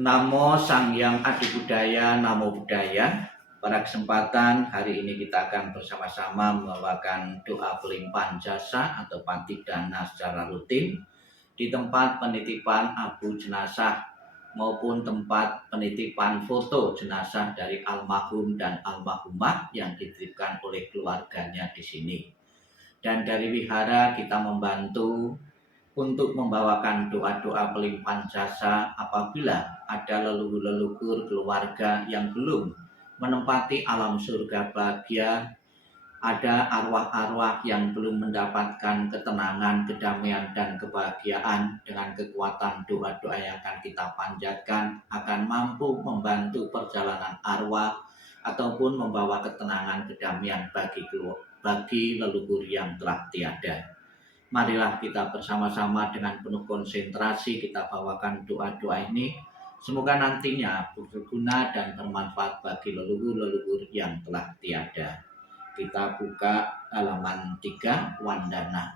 Namo Sang Hyang Adi Budaya, Namo Buddhaya. Pada kesempatan hari ini kita akan bersama-sama membawakan doa pelimpahan jasa atau patidana secara rutin di tempat penitipan abu jenazah maupun tempat penitipan foto jenazah dari almarhum dan almarhumah yang dititipkan oleh keluarganya di sini. Dan dari wihara kita membantu untuk membawakan doa-doa pelimpahan jasa apabila ada leluhur-leluhur keluarga yang belum menempati alam surga bahagia, ada arwah-arwah yang belum mendapatkan ketenangan, kedamaian, dan kebahagiaan. Dengan kekuatan doa-doa yang akan kita panjatkan akan mampu membantu perjalanan arwah ataupun membawa ketenangan, kedamaian bagi leluhur yang telah tiada. Marilah kita bersama-sama dengan penuh konsentrasi kita bawakan doa-doa ini. Semoga nantinya berguna dan bermanfaat bagi leluhur-leluhur yang telah tiada. Kita buka halaman 3, Wandana.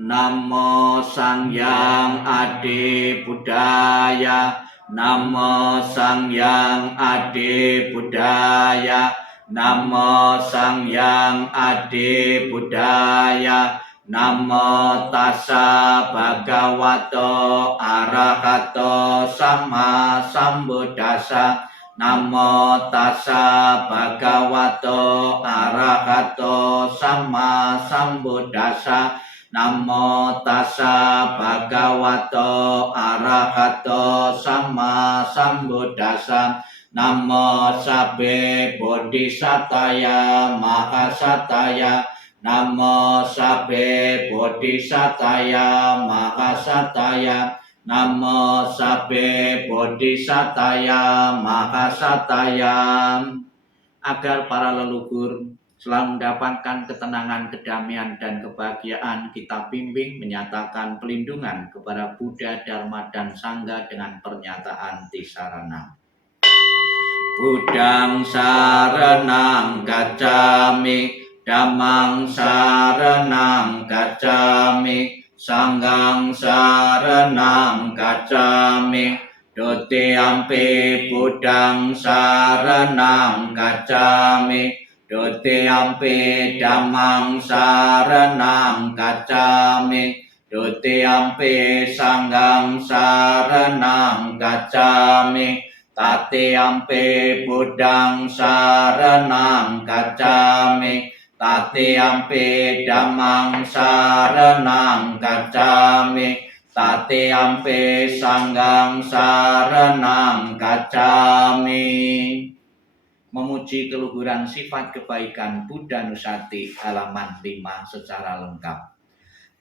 Namo Sang Hyang Adi Budaya, Namo Sang Hyang Adi Budaya, Namo Sang Hyang Adi Budaya. Namo tassa bhagavato arahato sama sambuddhassa. Namo tassa bhagavato arahato sama sambuddhassa. Namo tassa bhagavato arahato sama sambuddhassa. Namo sabbe bodhisataya mahasataya. Namo sabbe bodhisataya mahasataya. Namo sabbe bodhisataya mahasataya. Agar para leluhur selalu mendapatkan ketenangan, kedamaian, dan kebahagiaan, kita bimbing menyatakan pelindungan kepada Buddha, Dharma, dan Sangha dengan pernyataan Tisarana. Buddhang saranang gacchami, Dhammang saranang gacchami, Sanghang saranang gacchami. Dutiyampi Buddhang saranang gacchami, Dutiyampi Dhammang saranang gacchami, Dutiyampi Sanghang saranang gacchami. Tatiyampi Buddhang saranang gacchami, Tatiyampi Dhammang saranang gacchami, Tatiyampi Sanghang saranang gacchami. Memuji keluhuran sifat kebaikan Buddha Nusati, halaman 5 secara lengkap.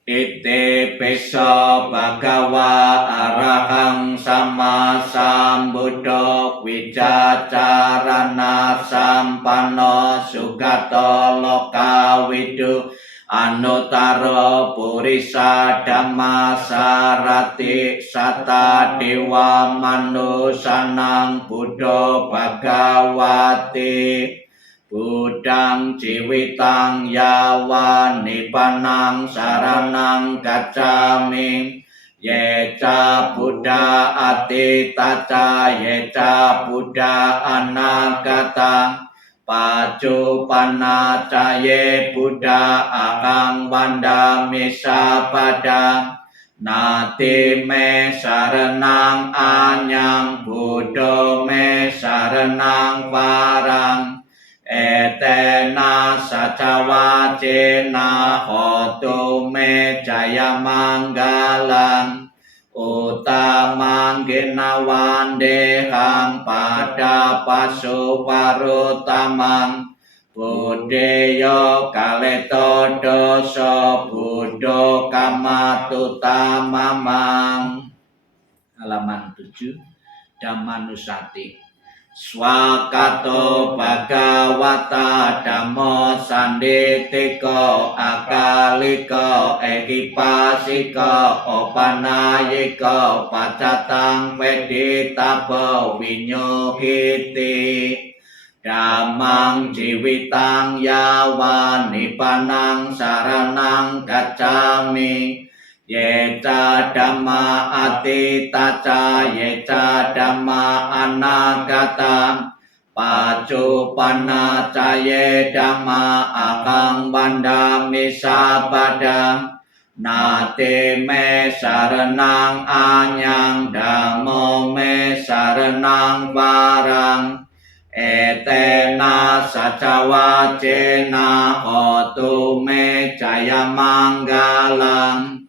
Ite peso bhagawa arahang sama sambuddho wicacarana sampanno sugato lokawidu anuttaro purisa dhamma sarati sata dewa manusanang buddho bhagawati. Buddhang jiwitang yawa nippanang saranang gacchami. Yeca Buddha atitaca, yeca Buddha anagata. Pacupannaca ye Buddha ahang vandami sabada. Nati me saranang anyang, Buddha me saranang parang. Etena sacawacena hotu me jaya manggalang. Utamang ginawandehang pada pasuparutamang. Buddheyo kaleto doso buddho kamatutamamang. Halaman 7, Dhammanusati. Swakato bhagavata dhammo sanditiko akaliko ekipasiko opanayiko pacatang peditabo vinyuhiti. Dhammang jiwitang yawa nippanang saranang gacchami. ye ca dhamma atita ca ye ca dhamma anagata Pacupanna ca ye dhamma akang bandami sabada Nate me saranang anyang dhammo me saranang varang Etena sacawacena hotu me jaya manggalang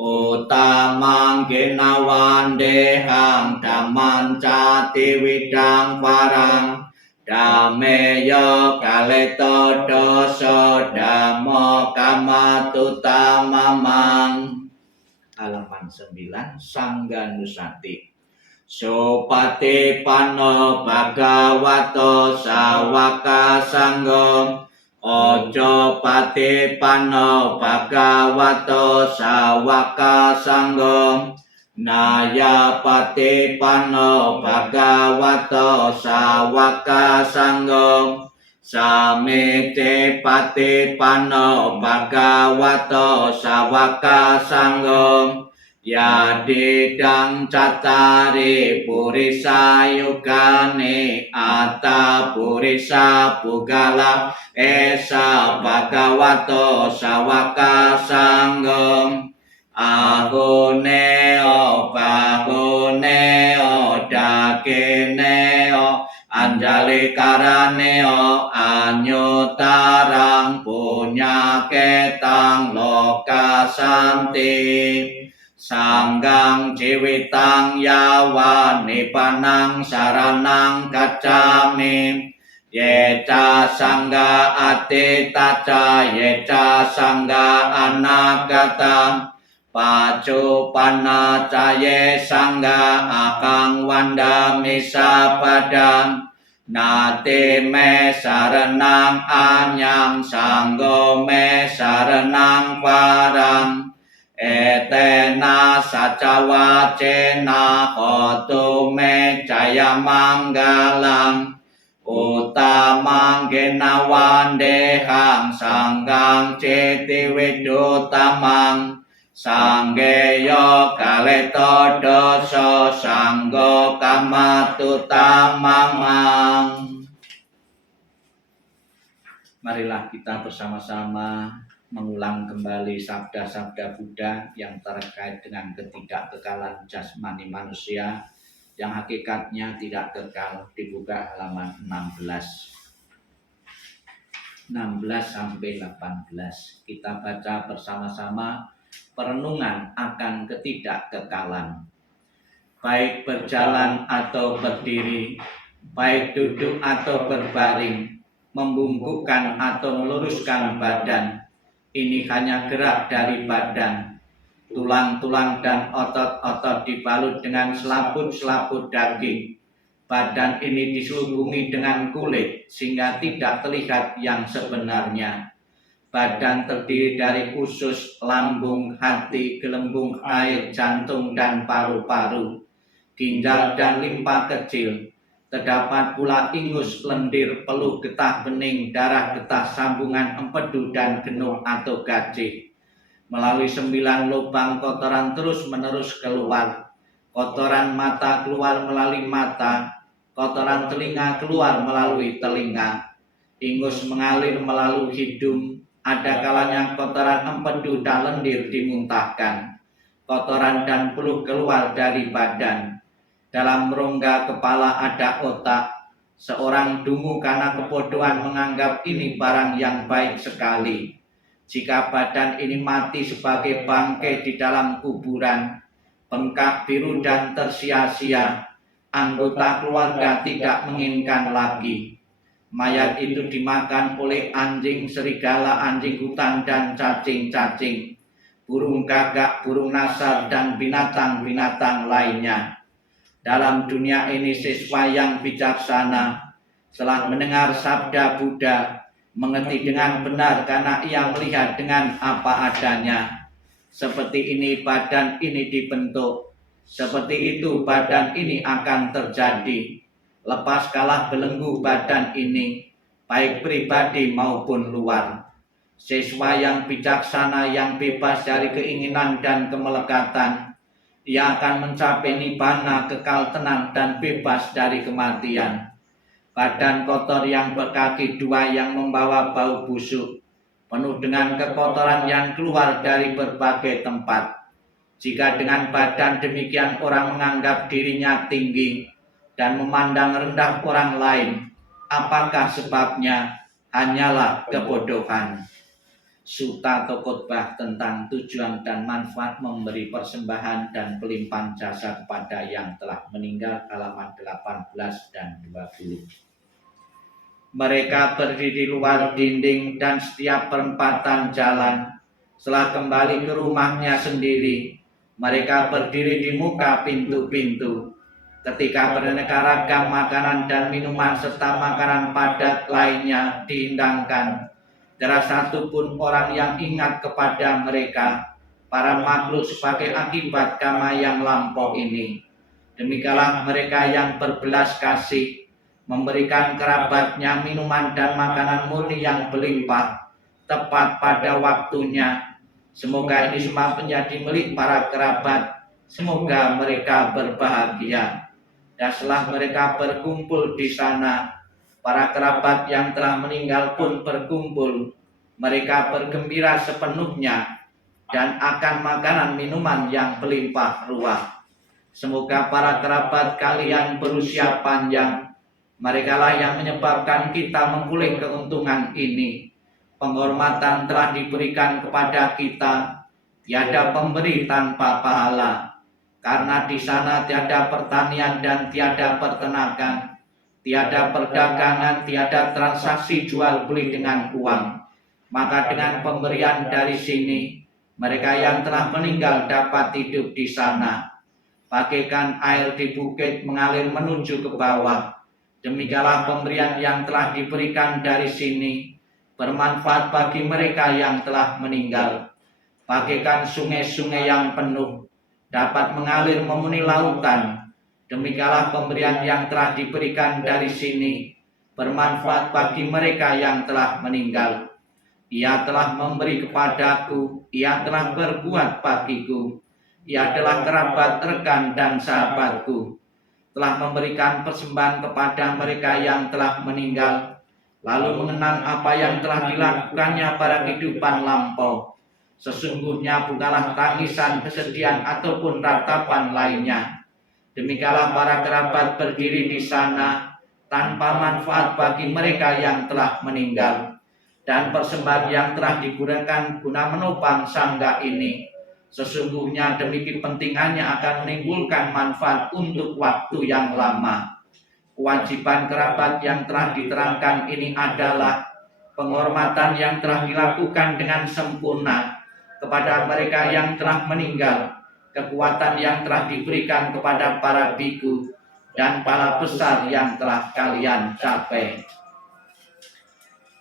Utamang ginawandehang dhaman cati widang varang Dhameyo kaleto doso dhammo kamatutamamang halaman 9 Sangganusati Supati pano bhagavato sawaka sanggo Ojo pati pano bhagavato sawaka sanggo Naya pati pano bhagavato sawaka sanggo Samite pati pano bhagavato sawaka sanggo Yadidang catari purisa yukane ata purisa pugala esa bhagavato sawaka sanggo Ahuneo bahuneo dakineo anjali karaneo anyutarang punyaketang lokasanti Sanggang jiwitang yawa nipanang saranang kacami Yeca sangga atita ca yeca sangga anagata Pacupanna ca ye sangga akang wandami sabada Nate me saranang anyang sanggo me saranang parang Etena sacawacena hotu me jaya manggalang Utamang ginawandehang sanggang citi widutamang Sanggeyo kaleto doso sanggo kamatutamamang Marilah kita bersama-sama mengulang kembali sabda-sabda Buddha yang terkait dengan ketidakkekalan jasmani manusia yang hakikatnya tidak kekal. Dibuka halaman 16 sampai 18. Kita baca bersama-sama perenungan akan ketidakkekalan. Baik berjalan atau berdiri, baik duduk atau berbaring, membungkukkan atau meluruskan badan. Ini hanya gerak dari badan. Tulang-tulang dan otot-otot dibalut dengan selaput-selaput daging. Badan ini diselubungi dengan kulit sehingga tidak terlihat yang sebenarnya. Badan terdiri dari usus, lambung, hati, gelembung air, jantung, dan paru-paru, ginjal dan limpa kecil. Terdapat pula ingus, lendir, peluh, getah bening, darah, getah sambungan, empedu, dan genuk atau gajih. Melalui 9 lubang kotoran terus-menerus keluar. Kotoran mata keluar melalui mata, kotoran telinga keluar melalui telinga. Ingus mengalir melalui hidung, ada kalanya kotoran empedu dan lendir dimuntahkan. Kotoran dan peluh keluar dari badan. Dalam rongga kepala ada otak. Seorang dungu karena kebodohan menganggap ini barang yang baik sekali. Jika badan ini mati sebagai bangkai di dalam kuburan, bengkak biru dan tersia-sia, anggota keluarga tidak menginginkan lagi. Mayat itu dimakan oleh anjing, serigala, anjing hutan, dan cacing-cacing, burung gagak, burung nasar, dan binatang-binatang lainnya. Dalam dunia ini siswa yang bijaksana setelah mendengar sabda Buddha mengerti dengan benar karena ia melihat dengan apa adanya. Seperti ini badan ini dibentuk, seperti itu badan ini akan terjadi. Lepas kalah belenggu badan ini, baik pribadi maupun luar. Siswa yang bijaksana yang bebas dari keinginan dan kemelekatan, ia akan mencapai nibbana, kekal tenang dan bebas dari kematian. Badan kotor yang berkaki dua yang membawa bau busuk, penuh dengan kekotoran yang keluar dari berbagai tempat. Jika dengan badan demikian orang menganggap dirinya tinggi dan memandang rendah orang lain, apakah sebabnya? Hanyalah kebodohan. Sutta atau khotbah tentang tujuan dan manfaat memberi persembahan dan pelimpahan jasa kepada yang telah meninggal, halaman 18 dan 20. Mereka berdiri di luar dinding dan setiap perempatan jalan. Setelah kembali ke rumahnya sendiri, mereka berdiri di muka pintu-pintu. Ketika beraneka ragam makanan dan minuman serta makanan padat lainnya dihidangkan, tidak satu pun orang yang ingat kepada mereka, para makhluk, sebagai akibat karma yang lampau ini. Demikianlah mereka yang berbelas kasih memberikan kerabatnya minuman dan makanan murni yang berlimpah tepat pada waktunya. Semoga ini semua menjadi milik para kerabat. Semoga mereka berbahagia. Dan setelah mereka berkumpul di sana, para kerabat yang telah meninggal pun berkumpul. Mereka bergembira sepenuhnya dan akan makanan minuman yang berlimpah ruah. Semoga para kerabat kalian berusia panjang. Merekalah yang menyebabkan kita memperoleh keuntungan ini. Penghormatan telah diberikan kepada kita. Tiada pemberi tanpa pahala. Karena di sana tiada pertanian dan tiada peternakan, tiada perdagangan, tiada transaksi jual beli dengan uang. Maka dengan pemberian dari sini, mereka yang telah meninggal dapat hidup di sana. Bagaikan air di bukit mengalir menuju ke bawah, demikianlah pemberian yang telah diberikan dari sini bermanfaat bagi mereka yang telah meninggal. Bagaikan sungai-sungai yang penuh dapat mengalir memenuhi lautan, demikianlah pemberian yang telah diberikan dari sini bermanfaat bagi mereka yang telah meninggal. Ia telah memberi kepadaku, ia telah berbuat bagiku, ia adalah kerabat, rekan dan sahabatku, telah memberikan persembahan kepada mereka yang telah meninggal, lalu mengenang apa yang telah dilakukannya pada kehidupan lampau. Sesungguhnya bukanlah tangisan, kesedihan ataupun ratapan lainnya. Demikianlah para kerabat berdiri di sana tanpa manfaat bagi mereka yang telah meninggal. Dan persembahan yang telah digunakan guna menopang sangga ini, sesungguhnya demi kepentingannya akan menimbulkan manfaat untuk waktu yang lama. Kewajiban kerabat yang telah diterangkan ini adalah penghormatan yang telah dilakukan dengan sempurna kepada mereka yang telah meninggal, kekuatan yang telah diberikan kepada para biku dan para besar yang telah kalian capai.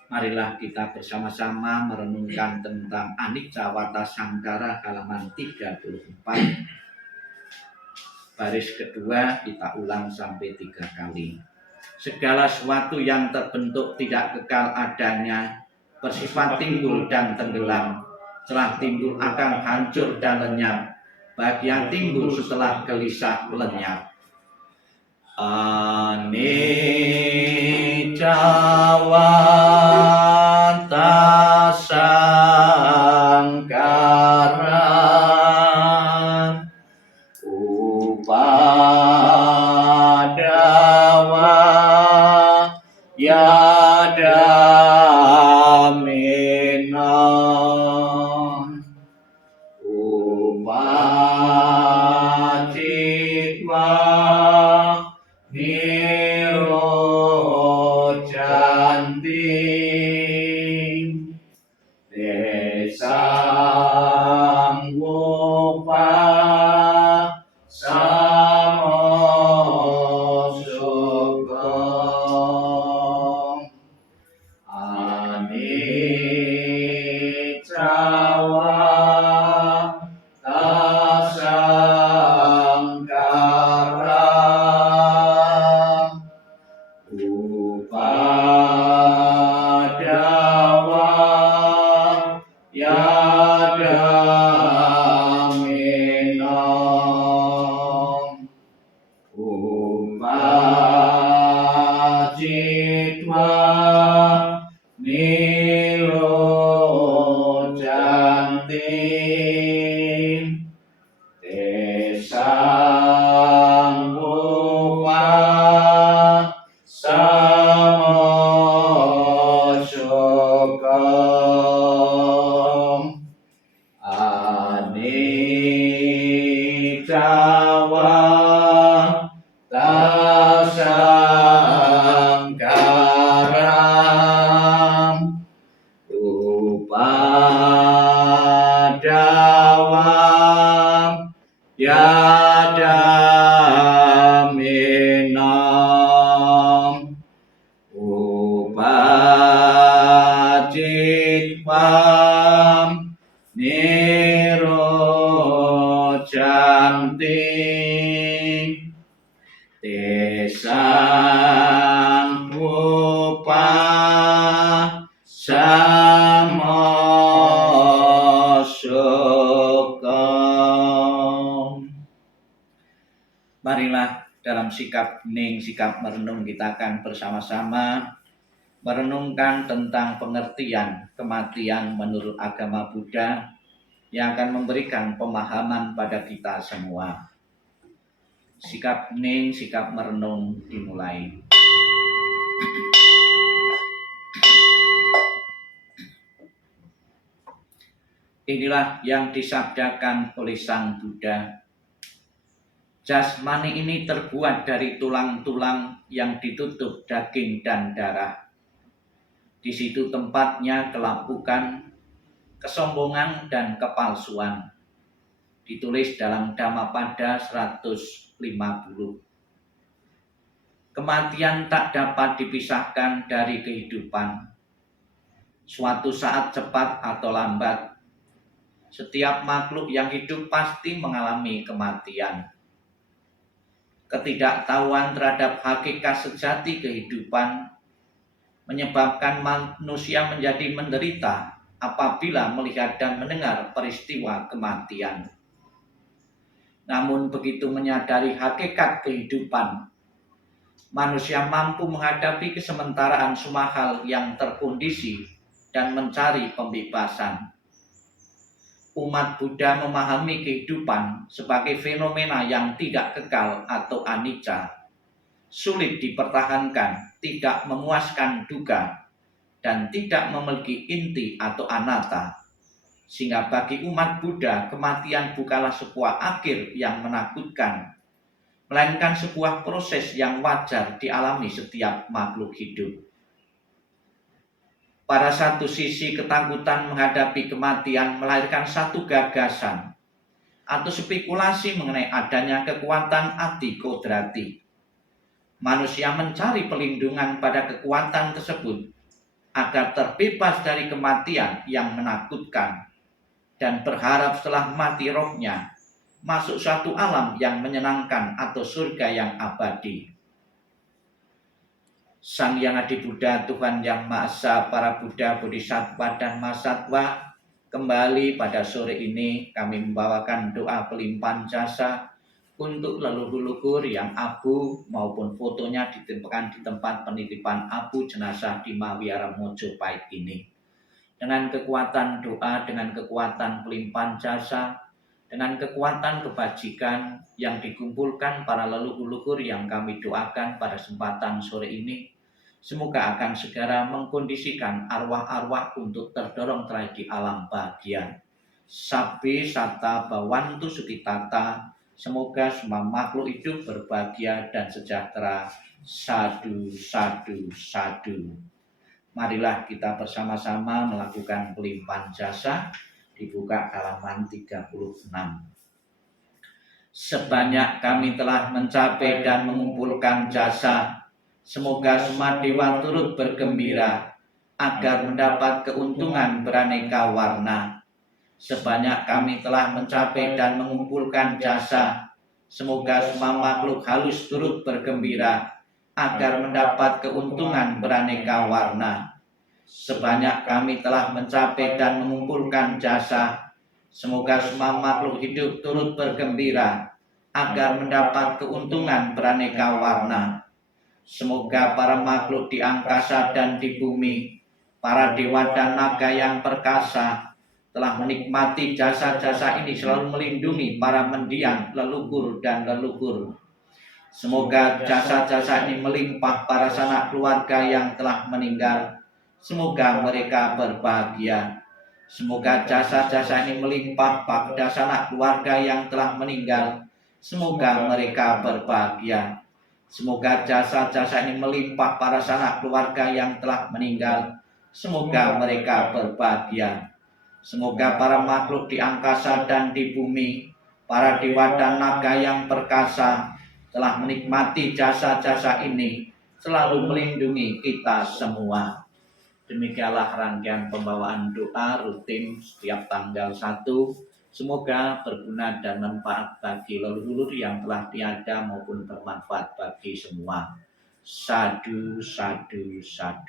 Marilah kita bersama-sama merenungkan tentang Anicca Wata Sangkara, halaman 34. Baris kedua kita ulang sampai 3 kali. Segala sesuatu yang terbentuk tidak kekal adanya, bersifat timbul dan tenggelam. Setelah timbul akan hancur dan lenyap. Bagi yang timbul setelah gelisah lenyap. Anicca Wata Sangkara Upadawa Yadamena Upacitwa Nirojanti Desang Wopa Samosuk sangkaram upadawam yadaminam upacitvam nirojanti tesang samosukom. Marilah dalam sikap hening, sikap merenung kita akan bersama-sama merenungkan tentang pengertian kematian menurut agama Buddha yang akan memberikan pemahaman pada kita semua. Sikap hening, sikap merenung dimulai. Inilah yang disabdakan oleh Sang Buddha. Jasmani ini terbuat dari tulang-tulang yang ditutup daging dan darah. Di situ tempatnya kelapukan, kesombongan dan kepalsuan. Ditulis dalam Dhammapada 150. Kematian tak dapat dipisahkan dari kehidupan. Suatu saat cepat atau lambat, setiap makhluk yang hidup pasti mengalami kematian. Ketidaktahuan terhadap hakikat sejati kehidupan menyebabkan manusia menjadi menderita apabila melihat dan mendengar peristiwa kematian. Namun begitu menyadari hakikat kehidupan, manusia mampu menghadapi kesementaraan semua hal yang terkondisi dan mencari pembebasan. Umat Buddha memahami kehidupan sebagai fenomena yang tidak kekal atau anicca, sulit dipertahankan, tidak memuaskan duga, dan tidak memiliki inti atau anatta. Sehingga bagi umat Buddha, kematian bukanlah sebuah akhir yang menakutkan, melainkan sebuah proses yang wajar dialami setiap makhluk hidup. Pada satu sisi, ketakutan menghadapi kematian melahirkan satu gagasan atau spekulasi mengenai adanya kekuatan ati kodrati. Manusia mencari perlindungan pada kekuatan tersebut agar terbebas dari kematian yang menakutkan dan berharap setelah mati rohnya masuk suatu alam yang menyenangkan atau surga yang abadi. Sang Yang Adi Buddha, Tuhan Yang Maha Esa, para Buddha, Bodhisattva, dan Mahasatwa, kembali pada sore ini kami membawakan doa pelimpahan jasa untuk leluhur-leluhur yang abu maupun fotonya ditempatkan di tempat penitipan abu jenazah di Mawiara Mojopahit ini. Dengan kekuatan doa, dengan kekuatan pelimpahan jasa, dengan kekuatan kebajikan yang dikumpulkan para leluhur-leluhur yang kami doakan pada kesempatan sore ini, semoga akan segera mengkondisikan arwah-arwah untuk terdorong terakhir di alam bahagia. Sabbi satta bhavantu sukitata, semoga semua makhluk hidup berbahagia dan sejahtera. Sadu, sadu, sadu. Marilah kita bersama-sama melakukan pelimpahan jasa. Dibuka halaman 36. Sebanyak kami telah mencapai dan mengumpulkan jasa, semoga semua dewa turut bergembira agar mendapat keuntungan beraneka warna. Sebanyak kami telah mencapai dan mengumpulkan jasa, semoga semua makhluk halus turut bergembira agar mendapat keuntungan beraneka warna. Sebanyak kami telah mencapai dan mengumpulkan jasa, semoga semua makhluk hidup turut bergembira agar mendapat keuntungan beraneka warna. Semoga para makhluk di angkasa dan di bumi, para dewa dan naga yang perkasa, telah menikmati jasa-jasa ini selalu melindungi para mendiang, leluhur dan leluhur. Semoga jasa-jasa ini melimpah para sanak keluarga yang telah meninggal. Semoga mereka berbahagia. Semoga jasa-jasa ini melimpah pada sanak keluarga yang telah meninggal. Semoga mereka berbahagia. Semoga jasa-jasa ini melimpah para sanak keluarga yang telah meninggal. Semoga mereka berbahagia. Semoga para makhluk di angkasa dan di bumi, para dewa dan naga yang perkasa telah menikmati jasa-jasa ini, selalu melindungi kita semua. Demikianlah rangkaian pembawaan doa rutin setiap tanggal 1. Semoga berguna dan manfaat bagi leluhur yang telah tiada maupun bermanfaat bagi semua. Sadu, sadu, sadu.